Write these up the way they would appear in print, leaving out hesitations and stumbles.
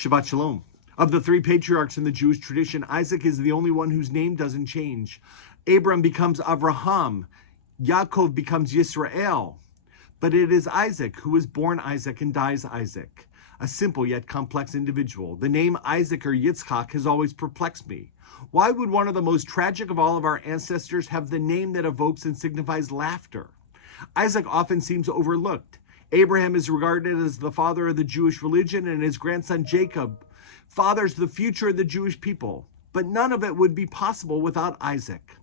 Shabbat Shalom. Of the three patriarchs in the Jewish tradition, Isaac is the only one whose name doesn't change. Abram becomes Avraham. Yaakov becomes Yisrael. But it is Isaac who was born Isaac and dies Isaac, a simple yet complex individual. The name Isaac or Yitzchak has always perplexed me. Why would one of the most tragic of all of our ancestors have the name that evokes and signifies laughter? Isaac often seems overlooked. Abraham is regarded as the father of the Jewish religion, and his grandson Jacob fathers the future of the Jewish people. But none of it would be possible without Isaac.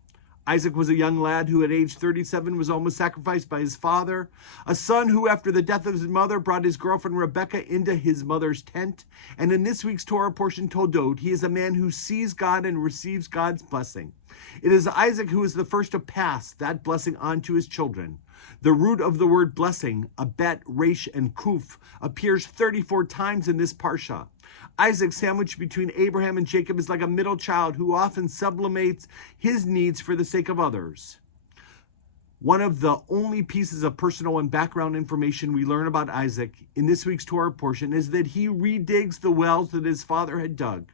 Isaac was a young lad who at age 37 was almost sacrificed by his father, a son who after the death of his mother brought his girlfriend Rebekah into his mother's tent. And in this week's Torah portion, Tol'dot, he is a man who sees God and receives God's blessing. It is Isaac who is the first to pass that blessing on to his children. The root of the word blessing, abet, resh, and kuf, appears 34 times in this parsha. Isaac, sandwiched between Abraham and Jacob, is like a middle child who often sublimates his needs for the sake of others. One of the only pieces of personal and background information we learn about Isaac in this week's Torah portion is that he redigs the wells that his father had dug.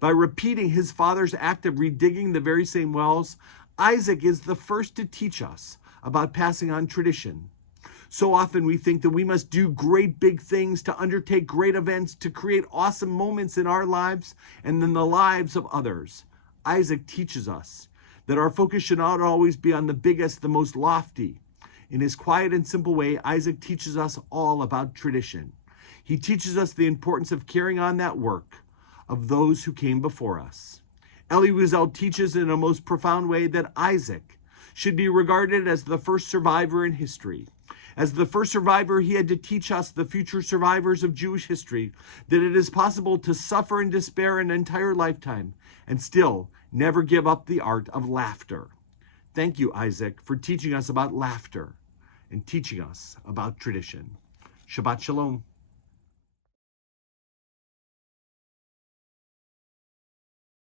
By repeating his father's act of redigging the very same wells, Isaac is the first to teach us about passing on tradition. So often we think that we must do great big things, to undertake great events, to create awesome moments in our lives and in the lives of others. Isaac teaches us that our focus should not always be on the biggest, the most lofty. In his quiet and simple way, Isaac teaches us all about tradition. He teaches us the importance of carrying on that work of those who came before us. Eli Wiesel teaches in a most profound way that Isaac should be regarded as the first survivor in history. As the first survivor, he had to teach us, the future survivors of Jewish history, that it is possible to suffer and despair an entire lifetime and still never give up the art of laughter. Thank you, Isaac, for teaching us about laughter and teaching us about tradition. Shabbat Shalom.